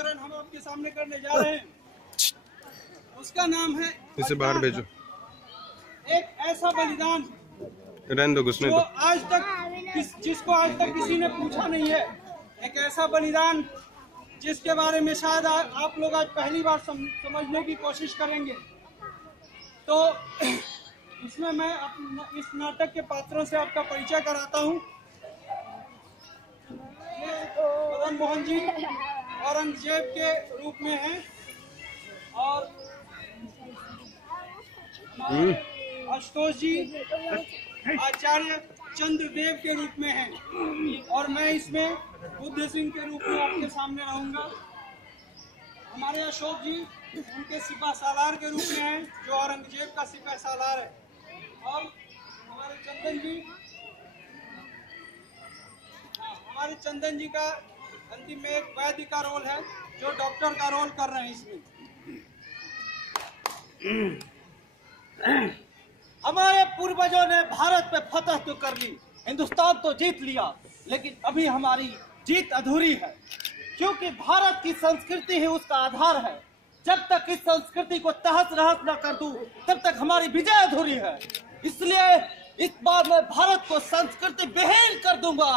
गुप्तचरण हम आपके सामने करने जा रहे हैं, उसका नाम है इसे बाहर भेजो। एक ऐसा बलिदान रहने दो, घुसने जो दो। आज तक जिसको आज तक किसी ने पूछा नहीं है। एक ऐसा बलिदान जिसके बारे में शायद आप लोग आज पहली बार समझने की कोशिश करेंगे। तो इसमें मैं इस नाटक के पात्रों से आपका परिचय कराता हूँ। मदन मोहन जी औरंगजेब के रूप में हैं और आशुतोष जी आचार्य चंद्रदेव के रूप में हैं और मैं इसमें बुद्ध सिंह के रूप में आपके सामने रहूंगा। हमारे अशोक जी उनके सिपह सालार के रूप में हैं, जो औरंगजेब का सिपह सालार है। और हमारे चंदन जी का अंतिम में एक वैद्य का रोल है, जो डॉक्टर का रोल कर रहे हैं इसमें। हमारे पूर्वजों ने भारत पे फतह तो कर ली, हिंदुस्तान तो जीत लिया, लेकिन अभी हमारी जीत अधूरी है, क्योंकि भारत की संस्कृति ही उसका आधार है। जब तक इस संस्कृति को तहस नहस न कर दूं, तब तक हमारी विजय अधूरी है। इसलिए इस बार मैं भारत को संस्कृति विहीन कर दूंगा।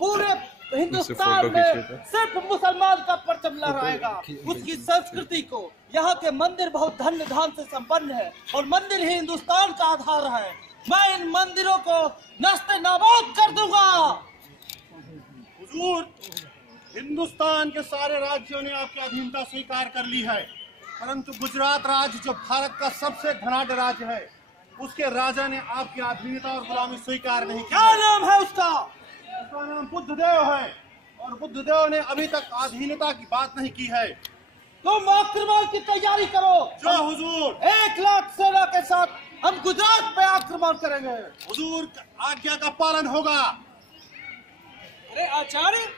पूरे हिंदुस्तान में सिर्फ मुसलमान का परचम लहराएगा। उसकी संस्कृति को, यहाँ के मंदिर बहुत धन्य धाम से संपन्न है और मंदिर ही हिंदुस्तान का आधार है। मैं इन मंदिरों को नस्ते नाबूद कर दूंगा। हुजूर, हिंदुस्तान के सारे राज्यों ने आपकी अधीनता स्वीकार कर ली है, परंतु गुजरात राज्य जो भारत का सबसे धनाढ्य राज्य है, उसके राजा ने आपकी अधीनता और गुलामी स्वीकार नहीं की। क्या नाम है उसका? उसका नाम बुद्धदेव है और बुद्धदेव ने अभी तक अधीनता की बात नहीं की है। तुम आक्रमण की तैयारी करो। जो हुजूर, 1 लाख सेना के साथ हम गुजरात पे आक्रमण करेंगे। हुजूर आज्ञा का पालन होगा। अरे आचार्य,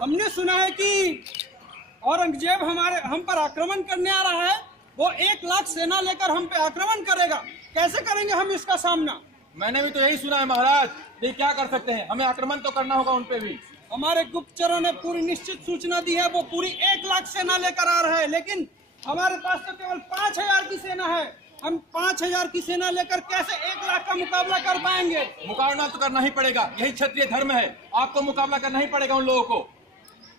हमने सुना है कि औरंगजेब हम पर आक्रमण करने आ रहा है। वो 1 लाख सेना लेकर हम पे आक्रमण करेगा। कैसे करेंगे हम इसका सामना? मैंने भी तो यही सुना है महाराज। ये क्या कर सकते हैं, हमें आक्रमण तो करना होगा उन पे भी। हमारे गुप्तचरों ने पूरी निश्चित सूचना दी है, वो पूरी 1 लाख सेना लेकर आ रहा है, लेकिन हमारे पास तो केवल 5000 की सेना है। हम 5000 की सेना लेकर कैसे 1 लाख का मुकाबला कर पाएंगे? मुकाबला तो करना ही पड़ेगा, यही क्षत्रिय धर्म है। आपको मुकाबला करना ही पड़ेगा उन लोगों को।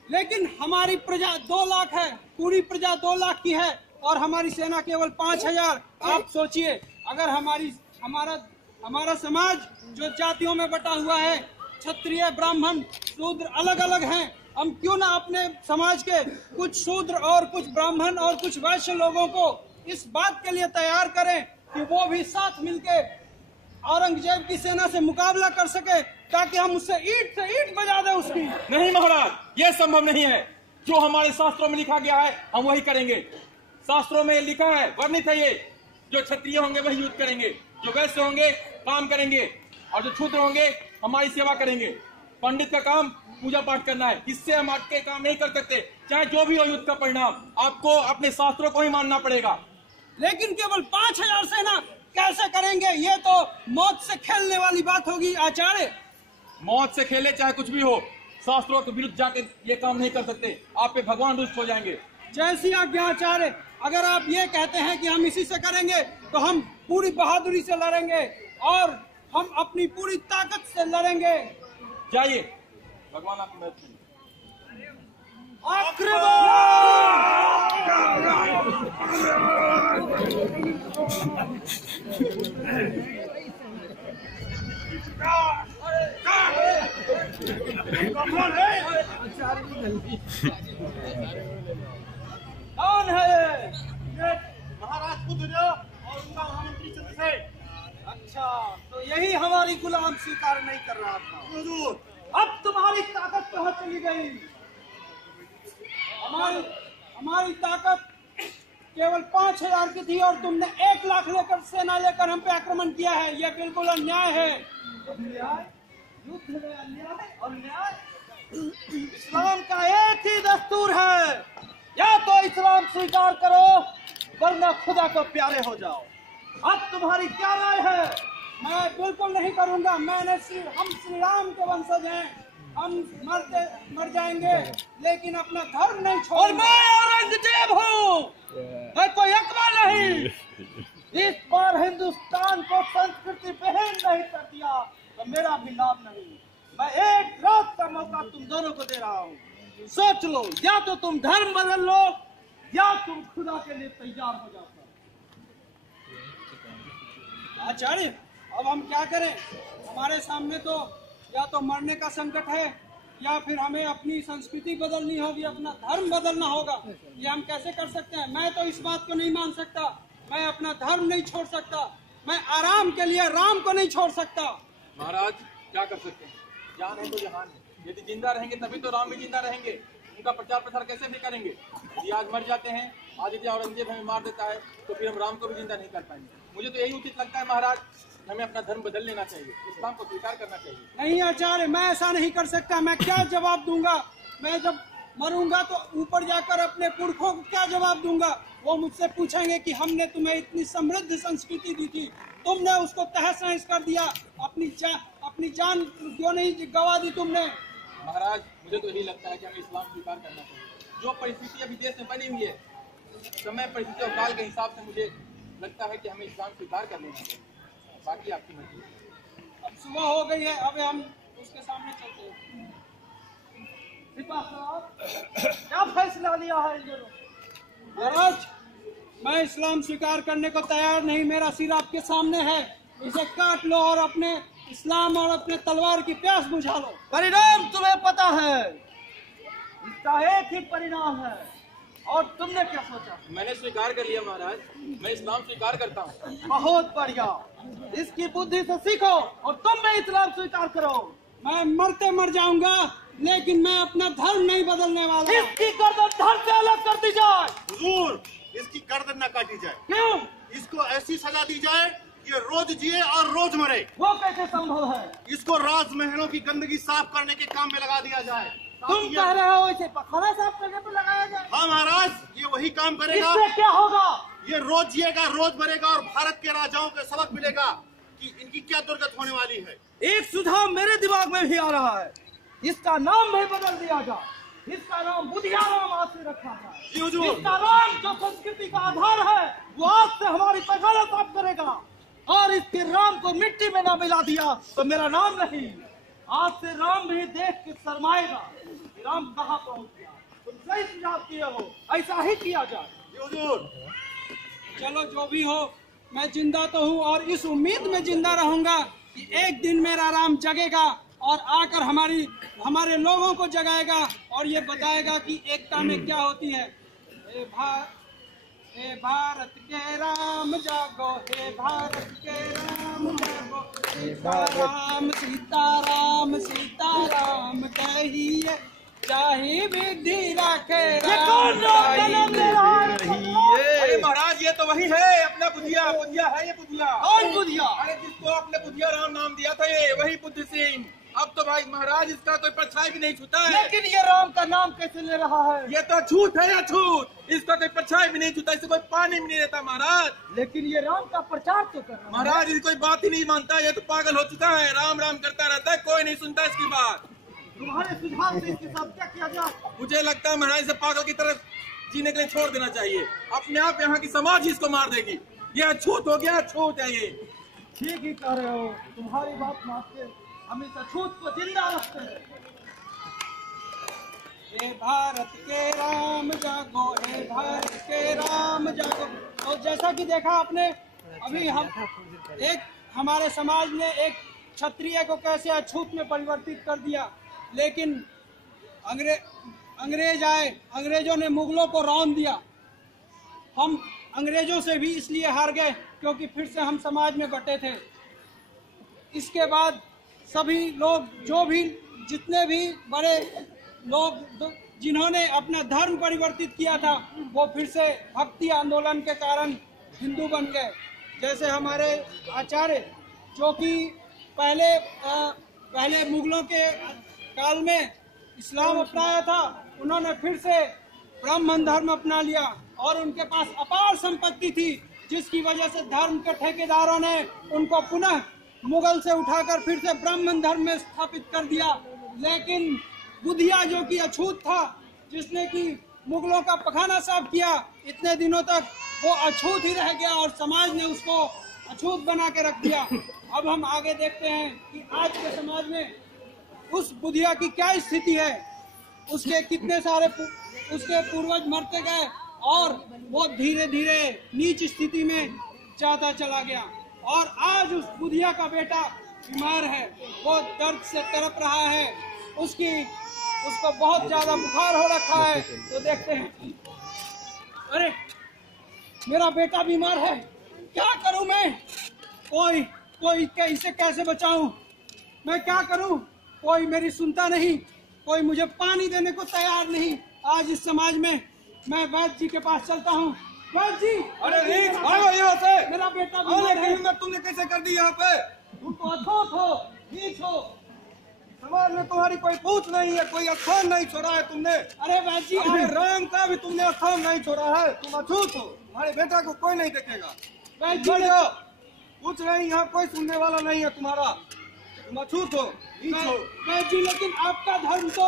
लेकिन हमारी प्रजा 2 लाख है, पूरी प्रजा 2 लाख की है और हमारी सेना केवल 5000। आप सोचिए, अगर हमारा समाज जो जातियों में बटा हुआ है, क्षत्रिय ब्राह्मण शूद्र अलग अलग हैं, हम क्यों ना अपने समाज के कुछ शूद्र और कुछ ब्राह्मण और कुछ वैश्य लोगों को इस बात के लिए तैयार करें कि वो भी साथ मिलके औरंगजेब की सेना से मुकाबला कर सके, ताकि हम उससे ईंट से ईंट बजा दें उसकी। नहीं महाराज, ये संभव नहीं है। जो हमारे शास्त्रों में लिखा गया है हम वही करेंगे। शास्त्रों में लिखा है, वर्णित है, ये जो क्षत्रिय होंगे वही युद्ध करेंगे, जो वैश्य होंगे काम करेंगे और जो शूद्र होंगे हमारी सेवा करेंगे। पंडित का काम पूजा पाठ करना है, इससे हम आपके काम नहीं कर सकते। चाहे जो भी हो युद्ध का परिणाम, आपको अपने शास्त्रों को ही मानना पड़ेगा। लेकिन केवल 5000 सेना कैसे करेंगे? ये तो मौत से खेलने वाली बात होगी आचार्य। मौत से खेले चाहे कुछ भी हो, शास्त्रों के विरुद्ध जाकर ये काम नहीं कर सकते। आप पे भगवान रुष्ट हो जाएंगे। जैसी आज्ञा आचार्य। अगर आप ये कहते हैं कि हम इसी से करेंगे, तो हम पूरी बहादुरी से लड़ेंगे और हम अपनी पूरी ताकत से लड़ेंगे। जाइए, भगवान आपकी मदद करें। कौन है ये? महाराज बुद्धदेव और उनका महामंत्री चंद्रसेन। अच्छा, तो यही हमारी गुलाम स्वीकार नहीं कर रहा था। हुजूर, अब तुम्हारी ताकत कहाँ चली गई? हमारी ताकत केवल 5000 की थी और तुमने 1 लाख लेकर सेना लेकर हम पे आक्रमण किया है। यह बिल्कुल अन्याय है। अन्याय? युद्ध में अन्याय और न्याय? इस्लाम का एक ही दस्तूर है, या तो इस्लाम स्वीकार करो वरना खुदा को प्यारे हो जाओ। अब तुम्हारी क्या राय है? मैं बिल्कुल नहीं करूंगा। हम श्री राम के वंशज हैं। हम मर जाएंगे लेकिन अपना धर्म नहीं और छोड़ेंगे। मैं औरंगजेब हूँ, मैं कोई अकबर नहीं। इस बार हिंदुस्तान को संस्कृति विहीन नहीं कर दिया तो मेरा भी लाभ नहीं। मैं एक रात का मौका तुम दोनों को दे रहा हूँ, सोच लो, या तो तुम धर्म बदल लो या तुम खुदा के लिए तैयार हो जाओ। आचार्य अब हम क्या करें? हमारे सामने तो या तो मरने का संकट है या फिर हमें अपनी संस्कृति बदलनी होगी, अपना धर्म बदलना होगा। ये हम कैसे कर सकते हैं? मैं तो इस बात को नहीं मान सकता, मैं अपना धर्म नहीं छोड़ सकता, मैं आराम के लिए राम को नहीं छोड़ सकता। महाराज क्या कर सकते हैं, जान है तो जहान है। यदि जिंदा रहेंगे तभी तो राम भी जिंदा रहेंगे। उनका प्रचार प्रसार कैसे भी करेंगे? यदि आज मर जाते हैं, आज यदि औरंगजेब हमें मार देता है तो फिर हम राम को भी जिंदा नहीं कर पाएंगे। मुझे तो यही उचित लगता है महाराज, हमें अपना धर्म बदल लेना चाहिए, इस्लाम को स्वीकार करना चाहिए। नहीं आचार्य, मैं ऐसा नहीं कर सकता। मैं क्या जवाब दूंगा? मैं जब मरूंगा तो ऊपर जाकर अपने पुरखों को क्या जवाब दूंगा? वो मुझसे पूछेंगे कि हमने तुम्हें इतनी समृद्ध संस्कृति दी थी, तुमने उसको तहस नहस कर दिया, अपनी जान क्यों नहीं गंवा दी तुमने? महाराज मुझे तो यही लगता है कि हमें इस्लाम स्वीकार करना चाहिए। जो परिस्थिति अभी देश में बनी हुई है, समय परिस्थिति और काल के हिसाब से मुझे लगता है कि हमें इस्लाम स्वीकार कर लेना चाहिए। बाकी आपकी मर्जी। अब सुबह हो गई है, अब हम उसके सामने चलते हैं। क्या फैसला लिया है इन दोनों? महाराज मैं इस्लाम स्वीकार करने को तैयार नहीं, मेरा सिर आपके सामने है, इसे काट लो और अपने इस्लाम और अपने तलवार की प्यास बुझा लो। परिणाम तुम्हें पता है, इसका एक ही परिणाम है। और तुमने क्या सोचा? मैंने स्वीकार कर लिया महाराज, मैं इस्लाम स्वीकार करता हूँ। बहुत बढ़िया, इसकी बुद्धि से सीखो और तुम भी इस्लाम स्वीकार करो। मैं मरते मर जाऊंगा लेकिन मैं अपना धर्म नहीं बदलने वाला। इसकी गर्दन धड़ से अलग कर दी जाए। हुजूर, इसकी गर्दन न काटी जाए, क्यों? इसको ऐसी सजा दी जाए ये रोज जिए और रोज मरे। वो कैसे संभव है? इसको राजमहलों की गंदगी साफ करने के काम में लगा दिया जाए। तुम कह रहे हो इसे पखाना साफ करने पर लगाया जाए? हाँ महाराज, ये वही काम करेगा। इससे क्या होगा? ये रोज जिएगा, रोज मरेगा और भारत के राजाओं को सबक मिलेगा कि इनकी क्या दुर्गत होने वाली है। एक सुझाव मेरे दिमाग में भी आ रहा है, इसका नाम भी बदल दिया जाए। इसका नाम बुधिया राम आज से रखा जी जाए। हुजूर। इसका राम जो संस्कृति का आधार है वो आज से हमारी पखाना साफ करेगा। और इसके राम को मिट्टी में ना मिला दिया तो मेरा नाम नहीं। आज से राम भी देख के शर्माएगा, राम कहाँ पहुँच गया। तुम सही सुझाव किए हो, ऐसा ही किया जाए। जी हुजूर। चलो जो भी हो, मैं जिंदा तो हूँ और इस उम्मीद में जिंदा रहूंगा कि एक दिन मेरा राम जगेगा और आकर हमारे लोगों को जगाएगा और ये बताएगा कि एकता में क्या होती है। हे भारत के राम जागो, हे भारत के राम जागो, सीताराम सीताराम सीताराम कहिए, चाहे विधि रखे ये कौन राम का नाम ले रहा है? अरे महाराज ये तो वही है, अपना बुधिया बुधिया है ये बुधिया। कौन बुधिया? अरे जिसको आपने बुधिया राम नाम दिया था, ये वही बुद्ध सिंह। अब तो भाई महाराज इसका कोई परछाई भी नहीं छूता है। लेकिन ये राम का नाम कैसे ले रहा है? ये तो झूठ है या झूठ, इसका कोई परछाई भी नहीं छूता, इसे कोई पानी भी नहीं देता महाराज। लेकिन ये राम का प्रचार तो कर रहा है। महाराज इसकी कोई बात ही नहीं मानता, ये तो पागल हो चुका है, राम राम करता रहता है, कोई नहीं सुनता इसकी बात। तुम्हारे सुझाव से इसके साथ क्या किया जाए? मुझे लगता है महाराज इसे पागल की तरह जीने के लिए छोड़ देना चाहिए। अपने आप यहाँ की समाज ही इसको मार देगी। ये छूत हो गया, छूत है ये। ठीक ही कह रहे हो, तुम्हारी बात मानते हम इस अछूत को जिंदा रखते हैं। हे भारत के राम जागो, हे भारत के राम जागो। और जैसा कि देखा आपने, अभी हमारे समाज ने एक क्षत्रिय को कैसे अछूत में परिवर्तित कर दिया। लेकिन अंग्रेज आए, अंग्रेजों ने मुगलों को रौंद दिया। हम अंग्रेजों से भी इसलिए हार गए क्योंकि फिर से हम समाज में बटे थे। इसके बाद सभी लोग, जितने भी बड़े लोग जिन्होंने अपना धर्म परिवर्तित किया था, वो फिर से भक्ति आंदोलन के कारण हिंदू बन गए। जैसे हमारे आचार्य, जो कि पहले मुगलों के काल में इस्लाम अपनाया था, उन्होंने फिर से ब्राह्मण धर्म अपना लिया और उनके पास अपार संपत्ति थी, जिसकी वजह से धर्म के ठेकेदारों ने उनको पुनः मुगल से उठाकर फिर से ब्राह्मण धर्म में स्थापित कर दिया लेकिन बुधिया जो कि अछूत था, जिसने कि मुगलों का पखाना साफ किया, इतने दिनों तक वो अछूत ही रह गया और समाज ने उसको अछूत बना के रख दिया। अब हम आगे देखते हैं कि आज के समाज में उस बुधिया की क्या स्थिति है। उसके कितने सारे उसके पूर्वज मरते गए और वो धीरे धीरे नीच स्थिति में जाता चला गया। और आज उस बुधिया का बेटा बीमार है, वो दर्द से तड़प रहा है, उसको बहुत ज्यादा बुखार हो रखा है। तो देखते हैं, अरे मेरा बेटा बीमार है, क्या करूं मैं? कोई इसे कैसे बचाऊं? मैं क्या करूं? कोई मेरी सुनता नहीं, कोई मुझे पानी देने को तैयार नहीं। आज इस समाज में मैं वैद्य जी के पास चलता हूँ। वैद्य जी, अरे भागो यहाँ से। मेरा बेटा बीमार है। हिम्मत तुमने कैसे कर दी यहाँ पे? तुम तो अछूत हो, नीच हो। समाज में तुम्हारी कोई पूछ नहीं है, कोई स्थान नहीं छोड़ा है तुमने। अरे वैद्य जी, अपने राम का भी तुमने स्थान नहीं छोड़ा है। तुम अछूत हो, तुम्हारे बेटा को कोई नहीं देखेगा। वैद्य जी, कुछ नहीं, यहाँ कोई सुनने वाला नहीं है तुम्हारा। तुम अछूत हो, नीच हो। वैद्य जी, लेकिन आपका धर्म तो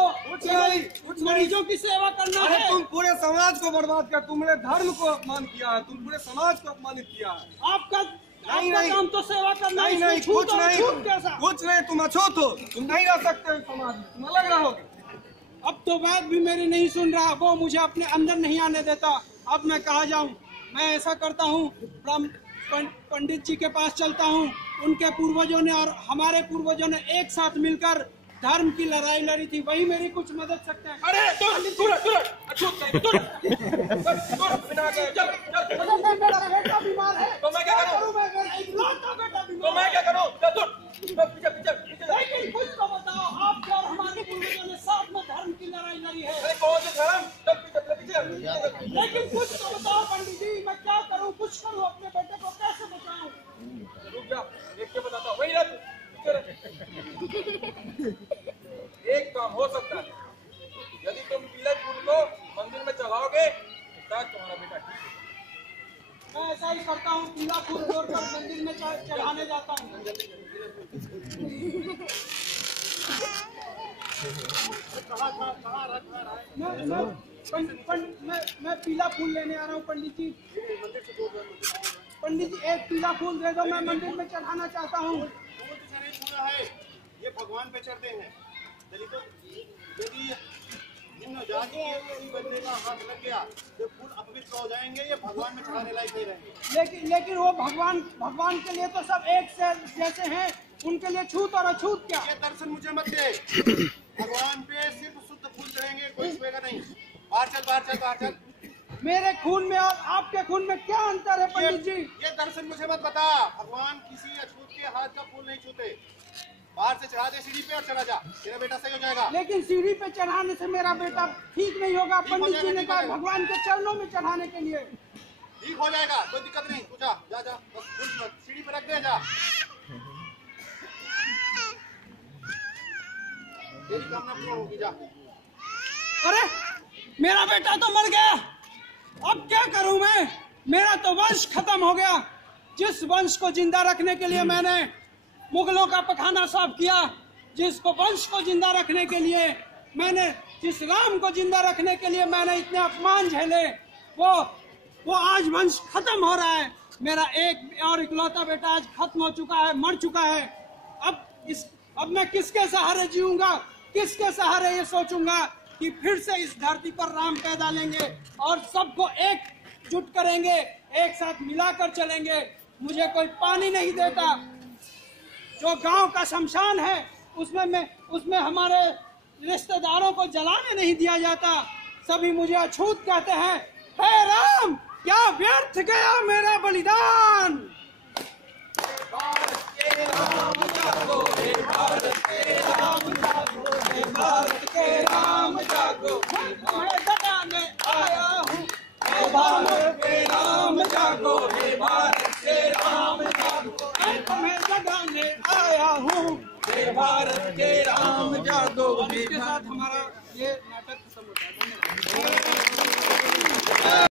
कुछ मरीजों की सेवा करना अरे है। तुम पूरे समाज को बर्बाद कर, तुमने धर्म को अपमान किया है, तुम पूरे समाज को अपमानित किया है। आपका नहीं, नहीं। काम तो सेवा करना है। नहीं, इसमें छूत कुछ और नहीं, छूत कैसा? कुछ नहीं, तुम अछूत हो, तुम नहीं रह सकते हो समाज में, तुम अलग रहोगे। अब तो वैद्य भी मेरी नहीं सुन रहा, वो मुझे अपने अंदर नहीं आने देता। अब मैं कहाँ जाऊँ? मैं ऐसा करता हूँ, पंडित जी के पास चलता हूँ। उनके पूर्वजों ने और हमारे पूर्वजों ने एक साथ मिलकर धर्म की लड़ाई लड़ी थी, वही मेरी कुछ मदद सकते हैं। अरे मेरा बेटा बीमार है, तो मैं क्या करूं? मेरा इकलौता बेटा तो बीमार मैं है। क्या करूं? लेकिन कुछ तो बताओ, आप और हमारे पूर्वजों ने साथ में धर्म की लड़ाई लड़ी है। अरे कौन से धर्म? लेकिन कुछ तो बताओ पंडित जी, मैं क्या करूं? कुछ करूं, अपने बेटे को कैसे बचाऊं? रुक जा, देख के बताता हूँ। वही रख, एक काम हो सकता है, यदि तुम तिलक फूल को मंदिर में चढ़ाओगे शायद तुम्हारा बेटा ठीक है। मैं ऐसा ही करता हूँ, पीला फूल तोड़कर मंदिर में चढ़ाने जाता हूँ। मैं पीला फूल लेने आ रहा हूँ पंडित जी। पंडित जी, एक पीला फूल दे दो, मैं मंदिर में चढ़ाना चाहता हूँ। ये भगवान पे चढ़ते हैं। यदि निम्न जाति के किसी बंदे का हाथ लग गया तो फूल अपवित्र हो जाएंगे, ये भगवान में चढ़ाने लायक नहीं रहेंगे। लेकिन वो भगवान के लिए तो सब एक से जैसे हैं, उनके लिए छूत और अछूत क्या? ये दर्शन मुझे मत दे। भगवान पे सिर्फ शुद्ध फूल चढ़ेंगे, कोई छुएगा नहीं। बाहर चल। मेरे खून में और आपके खून में क्या अंतर है पंडित जी? ये दर्शन मुझे मत बता। भगवान किसी अछूत के हाथ का फूल नहीं छूते। बाहर से चढ़ा दे सीढ़ी पे और चला जा, तेरा बेटा सही हो जाएगा। लेकिन सीढ़ी पे चढ़ाने से मेरा बेटा ठीक नहीं होगा। पंडित जी ने कहा भगवान के चरणों में चढ़ाने के लिए। ठीक हो जाएगा, कोई दिक्कत नहीं। तू जा बस सीढ़ी पे रख दे, जा। तेरी कामना पूर्ण होगी, जा। अरे मेरा बेटा तो मर गया, अब क्या करूं मैं? मेरा तो वंश खत्म हो गया। जिस वंश को जिंदा रखने के लिए मैंने मुगलों का पखाना साफ किया, जिसको वंश को जिंदा रखने के लिए मैंने, जिस राम को जिंदा रखने के लिए मैंने इतने अपमान झेले, वो आज वंश खत्म हो रहा है। मेरा एक और इकलौता बेटा आज खत्म हो चुका है, मर चुका है। अब मैं किसके सहारे जीऊंगा? किसके सहारे ये सोचूंगा कि फिर से इस धरती पर राम पैदा लेंगे और सबको एकजुट करेंगे, एक साथ मिलाकर चलेंगे। मुझे कोई पानी नहीं देता। जो गांव का शमशान है उसमें हमारे रिश्तेदारों को जलाने नहीं दिया जाता। सभी मुझे अछूत कहते हैं। हे राम, क्या व्यर्थ गया मेरा बलिदान। भारत के राम जागो, हे भारत के राम जागो, हे भारत के राम जागो, तुम्हें जगाने आया हूँ। हे भारत के राम जागो, हे भारत के राम जागो, मैं तुम्हें जगाने आया हूँ। हे भारत के राम जागो। इसके साथ हमारा ये नाटक खत्म होता है।